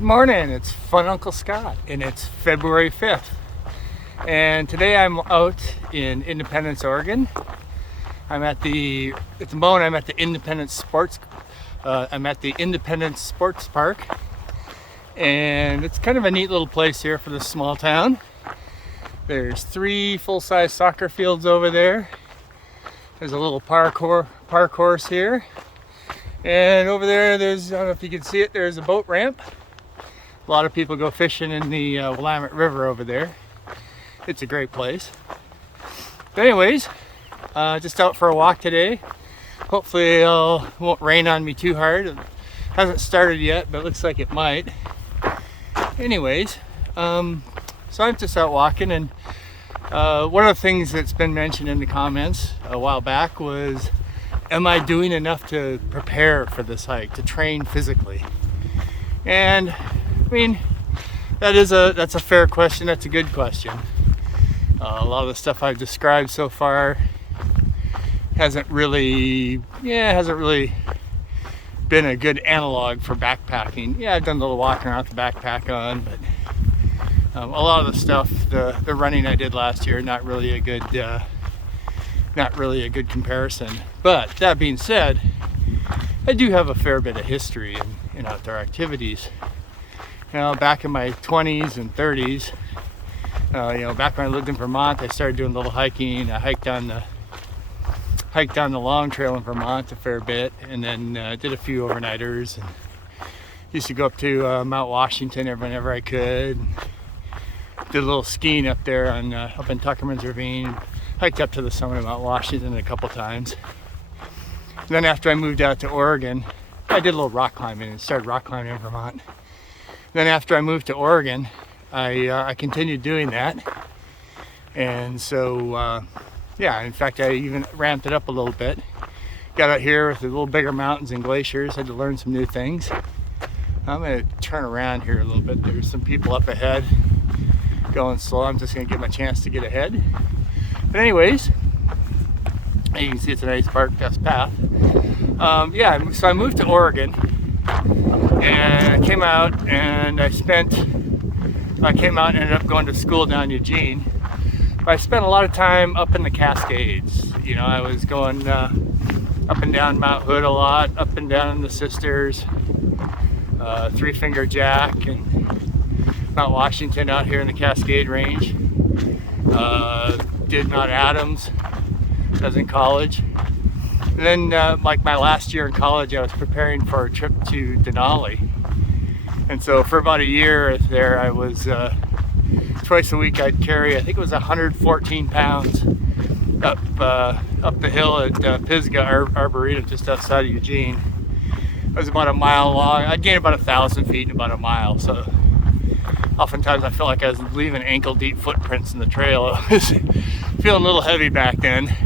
Good morning, it's Fun Uncle Scott, and it's February 5th. And today I'm out in Independence, Oregon. At the moment I'm at the Independence Sports Park. And it's kind of a neat little place here for this small town. There's 3 full-size soccer fields over there. There's a little park course here. And over there, I don't know if you can see it, there's a boat ramp. A lot of people go fishing in the Willamette River over there. It's a great place. But anyways, just out for a walk today. Hopefully it won't rain on me too hard. It hasn't started yet, but it looks like it might. Anyways, so I'm just out walking, and one of the things that's been mentioned in the comments a while back was, am I doing enough to prepare for this hike, to train physically? And I mean, that's a fair question. That's a good question. A lot of the stuff I've described so far hasn't really been a good analog for backpacking. Yeah, I've done a little walking around with the backpack on, but a lot of the stuff, the running I did last year, not really a good comparison. But that being said, I do have a fair bit of history in outdoor activities. Back in my 20s and 30s, back when I lived in Vermont, I started doing a little hiking. I hiked down the long trail in Vermont a fair bit, and then did a few overnighters, and used to go up to Mount Washington whenever I could. Did a little skiing up there up in Tuckerman's Ravine. Hiked up to the summit of Mount Washington a couple times. And then after I moved out to Oregon, I did a little rock climbing and started rock climbing in Vermont. Then after I moved to Oregon, I continued doing that. And so, in fact, I even ramped it up a little bit. Got out here with the little bigger mountains and glaciers, had to learn some new things. I'm going to turn around here a little bit. There's some people up ahead going slow. I'm just going to give them a chance to get ahead. But anyways, you can see it's a nice park path. So I moved to Oregon, and I came out and ended up going to school down in Eugene. But I spent a lot of time up in the Cascades. I was going up and down Mount Hood a lot, up and down the Sisters, Three Finger Jack, and Mount Washington out here in the Cascade Range. Did Mount Adams. I was in college. And then, like my last year in college, I was preparing for a trip to Denali. And so for about a year there, I was twice a week I'd carry, I think it was 114 pounds up the hill at Pisgah Arboretum, just outside of Eugene. It was about a mile long. I'd gain about 1,000 feet in about a mile. So oftentimes I felt like I was leaving ankle-deep footprints in the trail. I was feeling a little heavy back then,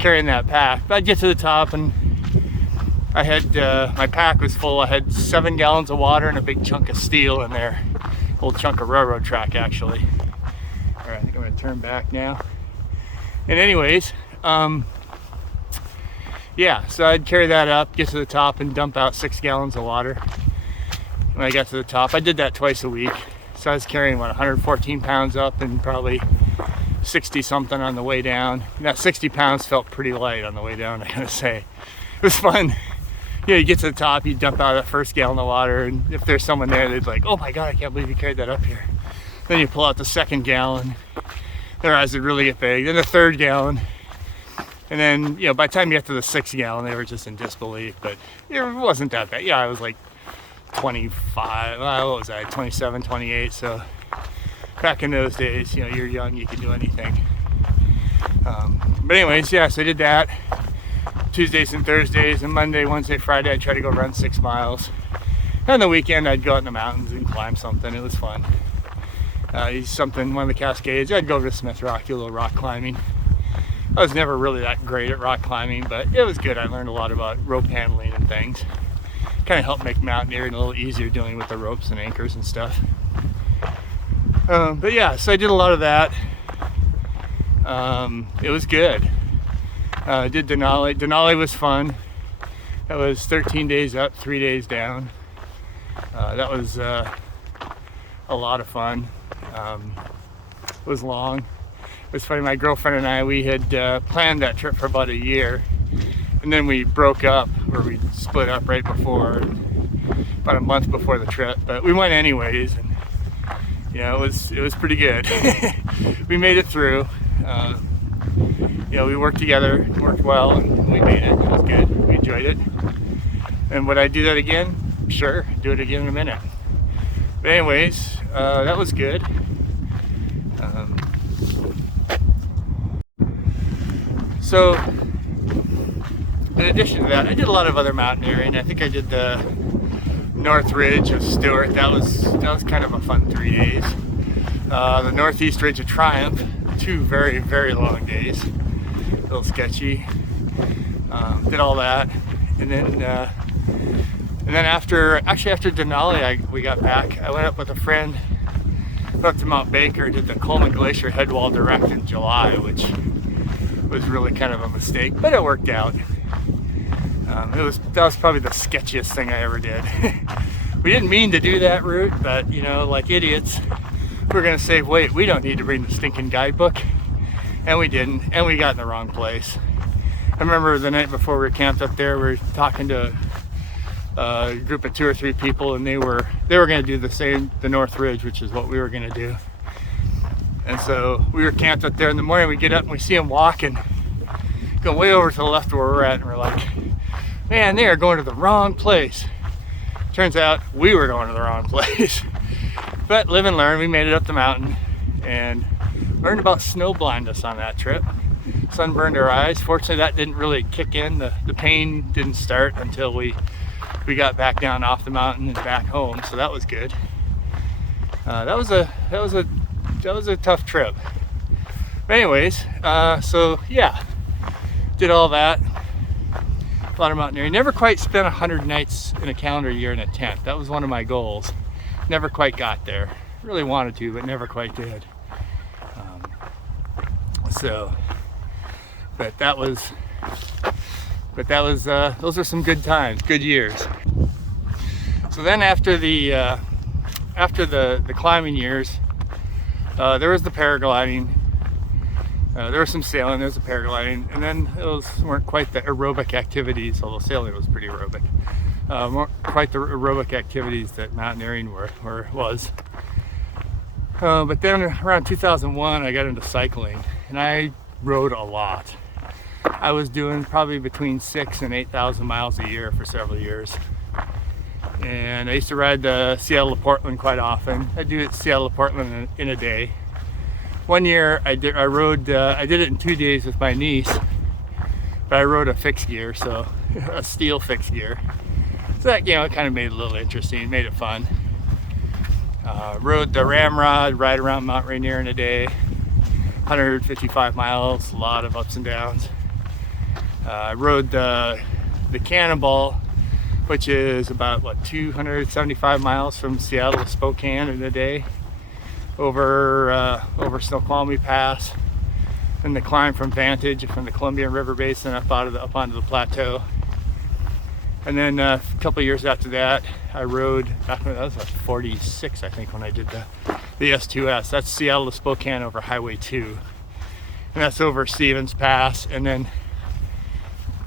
carrying that pack. But I'd get to the top, and I had my pack was full. I had 7 gallons of water and a big chunk of steel in there, a little chunk of railroad track actually. All right, I think I'm going to turn back now. And anyways, so I'd carry that up, get to the top, and dump out 6 gallons of water. When I got to the top, I did that twice a week. So I was carrying 114 pounds up and probably 60 something on the way down. And that 60 pounds felt pretty light on the way down, I gotta say. It was fun. You get to the top, you dump out that first gallon of water, and if there's someone there, they'd be like, oh my God, I can't believe you carried that up here. Then you pull out the 2nd gallon, their eyes would really get big. Then the 3rd gallon, and then, by the time you get to the 6th gallon, they were just in disbelief, but it wasn't that bad. I was like 25, what was I, 27, 28, so back in those days, you're young, you can do anything. But anyways, so I did that Tuesdays and Thursdays, and Monday, Wednesday, Friday, I'd try to go run 6 miles. And on the weekend, I'd go out in the mountains and climb something. It was fun. One of the Cascades, I'd go over to Smith Rock, do a little rock climbing. I was never really that great at rock climbing, but it was good. I learned a lot about rope handling and things. Kind of helped make mountaineering a little easier, dealing with the ropes and anchors and stuff. So I did a lot of that. It was good. Did Denali. Denali was fun. That was 13 days up, 3 days down. That was a lot of fun. It was long. It was funny, my girlfriend and I, we had planned that trip for about a year, and then we broke up, or we split up right before, about a month before the trip, but we went anyways, and you know, it was pretty good. We made it through. You know, we worked together, worked well, and we made it. It was good. We enjoyed it. And would I do that again? Sure, do it again in a minute. But anyways, that was good. So, in addition to that, I did a lot of other mountaineering. I think I did the North Ridge of Stewart. That was kind of a fun 3 days. The Northeast Ridge of Triumph, 2 very, very long days. A little sketchy. Did all that, and then after Denali, we got back. I went up with a friend, went up to Mount Baker, did the Coleman Glacier headwall direct in July, which was really kind of a mistake, but it worked out. That was probably the sketchiest thing I ever did. We didn't mean to do that route, but you know, like idiots, we're gonna save weight. We don't need to bring the stinking guidebook, and we didn't, and we got in the wrong place. I remember the night before we were camped up there, we were talking to a group of 2 or 3 people, and they were going to do the North Ridge, which is what we were going to do. And so we were camped up there in the morning. We get up and we see them walking, go way over to the left where we're at, and we're like, man, they are going to the wrong place. Turns out we were going to the wrong place. But live and learn. We made it up the mountain and learned about snow blindness on that trip. Sunburned our eyes. Fortunately, that didn't really kick in. The pain didn't start until we got back down off the mountain and back home. So that was good. That was a tough trip. But anyways, so yeah, did all that. A lot of mountaineering. Never quite spent 100 nights in a calendar year in a tent. That was one of my goals. Never quite got there. Really wanted to, but never quite did. Those are some good times, good years. So then after the climbing years, there was the paragliding, there was some sailing, there was the paragliding, and then those weren't quite the aerobic activities, although sailing was pretty aerobic. Weren't quite the aerobic activities that mountaineering was. But then around 2001, I got into cycling, and I rode a lot. I was doing probably between 6,000 and 8,000 miles a year for several years. And I used to ride the Seattle to Portland quite often. I do it Seattle to Portland in a day. One year I did it in 2 days with my niece, but I rode a fixed gear, so a steel fixed gear. So that, you know, it kind of made it a little interesting, made it fun. Rode the Ramrod, ride around Mount Rainier in a day, 155 miles, a lot of ups and downs. I rode the Cannonball, which is about 275 miles from Seattle to Spokane in a day, over Snoqualmie Pass, and the climb from Vantage from the Columbia River Basin up onto the plateau. And then a couple of years after that, I rode, that was 46, I think, when I did the S2S. That's Seattle to Spokane over Highway 2. And that's over Stevens Pass. And then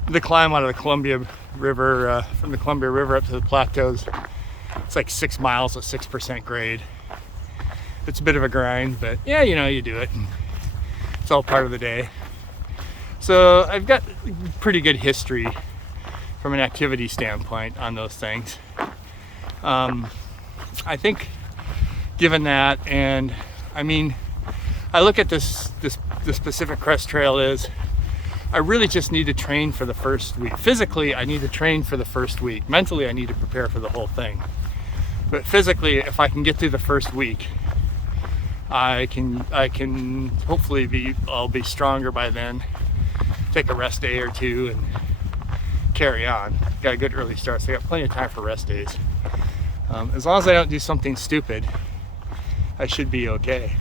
the climb out of the Columbia River, from the Columbia River up to the plateaus, it's like 6 miles at 6% grade. It's a bit of a grind, but yeah, you know, you do it. It's all part of the day. So I've got pretty good history from an activity standpoint on those things. I think given that, and I mean, I look at this Pacific Crest Trail is, I really just need to train for the first week. Physically, I need to train for the first week. Mentally, I need to prepare for the whole thing. But physically, if I can get through the first week, I can hopefully I'll be stronger by then. Take a rest day or two and carry on. Got a good early start, so I got plenty of time for rest days. As long as I don't do something stupid, I should be okay.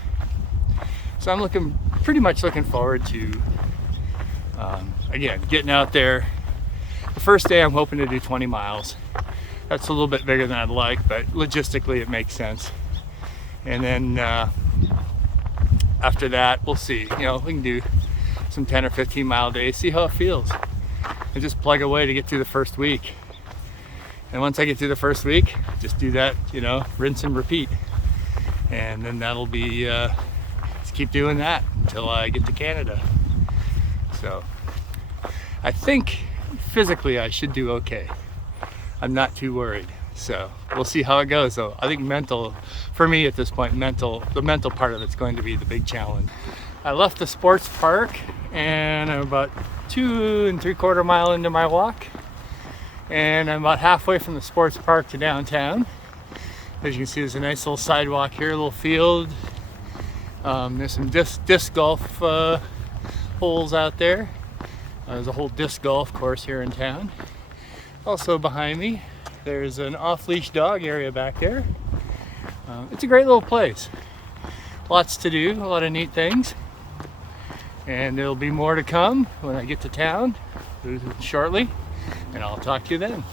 So I'm pretty much looking forward to, again, getting out there. The first day I'm hoping to do 20 miles. That's a little bit bigger than I'd like, but logistically it makes sense. And then after that, we'll see. You know, we can do some 10 or 15 mile days, see how it feels, and just plug away to get through the first week. And once I get through the first week, just do that, you know, rinse and repeat. And then that'll be, just keep doing that until I get to Canada. So I think physically I should do okay. I'm not too worried. So we'll see how it goes though. I think mental, for me at this point, the mental part of it's going to be the big challenge. I left the sports park and I'm about 2 3/4 mile into my walk. And I'm about halfway from the sports park to downtown. As you can see, there's a nice little sidewalk here, a little field. There's some disc golf holes out there. There's a whole disc golf course here in town. Also behind me, there's an off-leash dog area back there. It's a great little place. Lots to do, a lot of neat things. And there'll be more to come when I get to town shortly. And I'll talk to you then.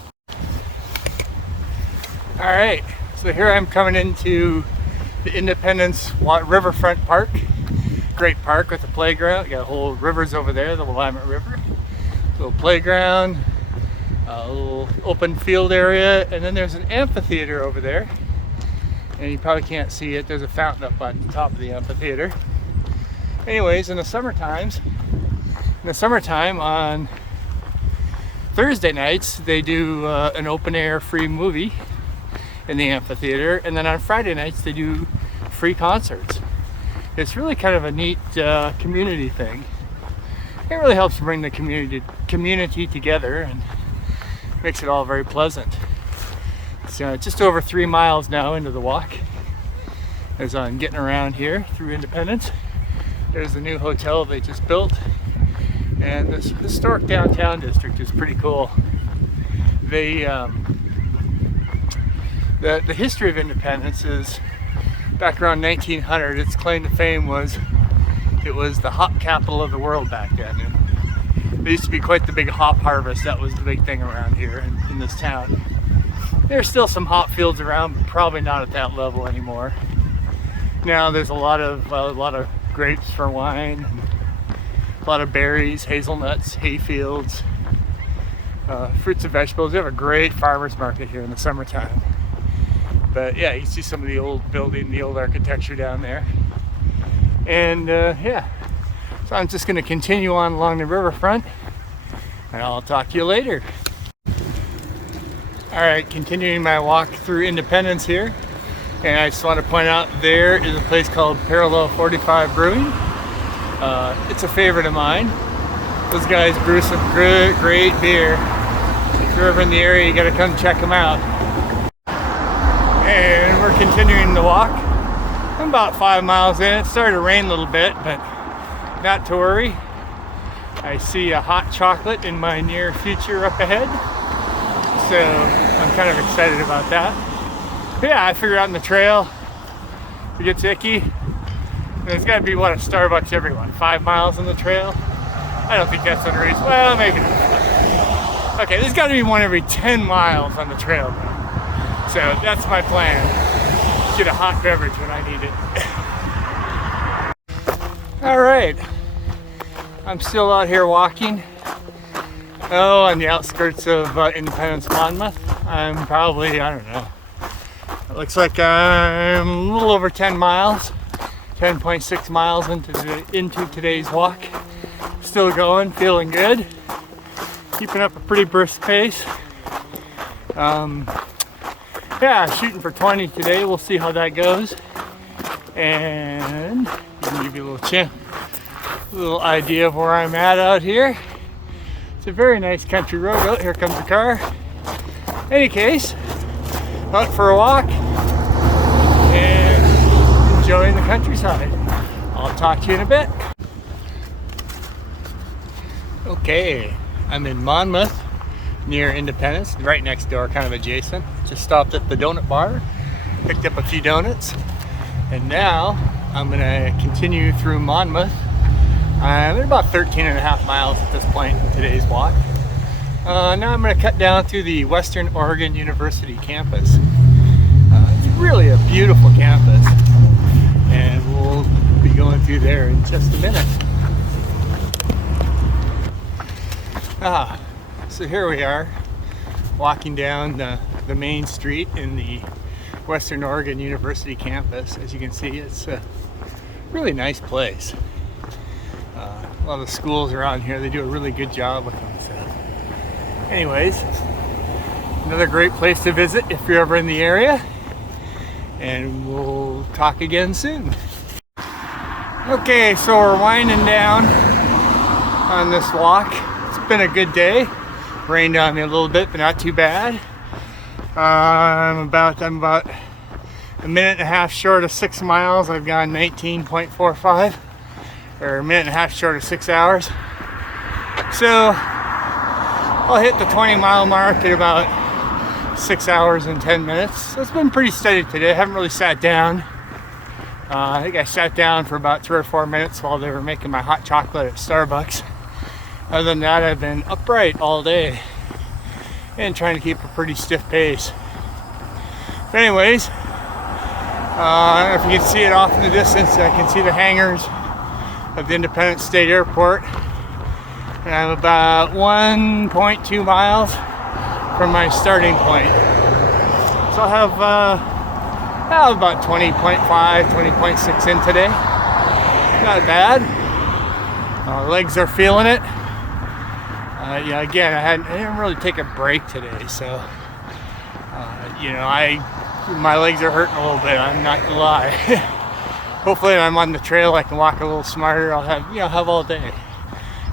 All right, so here I'm coming into the Independence Riverfront Park. Great park with a playground. You got whole rivers over there, the Willamette River. Little playground, a little open field area, and then there's an amphitheater over there. And you probably can't see it. There's a fountain up on top of the amphitheater. Anyways, in the summertime on Thursday nights, they do an open air free movie in the amphitheater, and then on Friday nights they do free concerts. It's really kind of a neat community thing. It really helps bring the community together and makes it all very pleasant. So just over 3 miles now into the walk as I'm getting around here through Independence. There's the new hotel they just built, and this historic downtown district is pretty cool. They the history of Independence is back around 1900. Its claim to fame was it was the hop capital of the world back then. And there used to be quite the big hop harvest. That was the big thing around here in this town. There's still some hop fields around, but probably not at that level anymore. Now there's a lot of grapes for wine, a lot of berries, hazelnuts, hay fields, fruits and vegetables. We have a great farmers market here in the summertime. But yeah, you see some of the old building, the old architecture down there. And yeah, so I'm just going to continue on along the riverfront, and I'll talk to you later. All right, continuing my walk through Independence here. And I just want to point out there is a place called Parallel 45 Brewing. It's a favorite of mine. Those guys brew some great beer. If you're ever in the area, you got to come check them out. And we're continuing the walk. I'm about 5 miles in. It started to rain a little bit, but not to worry. I see a hot chocolate in my near future up ahead. So I'm kind of excited about that. But yeah, I figure out in the trail, if it gets icky, there's got to be, what, a Starbucks every 5 miles on the trail? I don't think that's unreasonable. Well, maybe not. Okay, there's got to be one every 10 miles on the trail, though. So that's my plan. Get a hot beverage when I need it. All right, I'm still out here walking. Oh, on the outskirts of Independence, Monmouth. I'm probably, I don't know. It looks like I'm a little over 10 miles, 10.6 miles into today's walk. Still going, feeling good. Keeping up a pretty brisk pace. Yeah, shooting for 20 today. We'll see how that goes. And give you a little idea of where I'm at out here. It's a very nice country road. Oh, here comes the car. Any case, out for a walk and enjoying the countryside. I'll talk to you in a bit. Okay, I'm in Monmouth near Independence, right next door, kind of adjacent. Just stopped at the donut bar, picked up a few donuts, and now I'm gonna continue through Monmouth. I'm at about 13.5 miles at this point in today's walk. Now I'm going to cut down through the Western Oregon University campus. It's really a beautiful campus, and we'll be going through there in just a minute. So here we are, walking down the main street in the Western Oregon University campus. As you can see, it's a really nice place. A lot of the schools around here, they do a really good job with them. So anyways, another great place to visit if you're ever in the area, and we'll talk again soon. Okay, so we're winding down on this walk. It's been a good day. Rained on me a little bit, but not too bad. I'm about a minute and a half short of 6 miles. I've gone 19.45, or a minute and a half short of 6 hours. So I'll hit the 20-mile mark at about 6 hours and 10 minutes. So it's been pretty steady today. I haven't really sat down. I think I sat down for about 3 or 4 minutes while they were making my hot chocolate at Starbucks. Other than that, I've been upright all day and trying to keep a pretty stiff pace. But anyways, I don't know if you can see it off in the distance. I can see the hangars of the Independence State Airport. And I'm about 1.2 miles from my starting point. So I'll have about 20.5, 20.6 in today. Not bad. Legs are feeling it. Yeah, again, I didn't really take a break today, so my legs are hurting a little bit. I'm not gonna lie. Hopefully, when I'm on the trail, I can walk a little smarter. I'll have all day.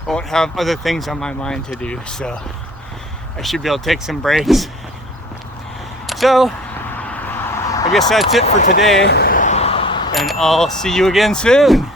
I won't have other things on my mind to do, so I should be able to take some breaks. So I guess that's it for today, and I'll see you again soon.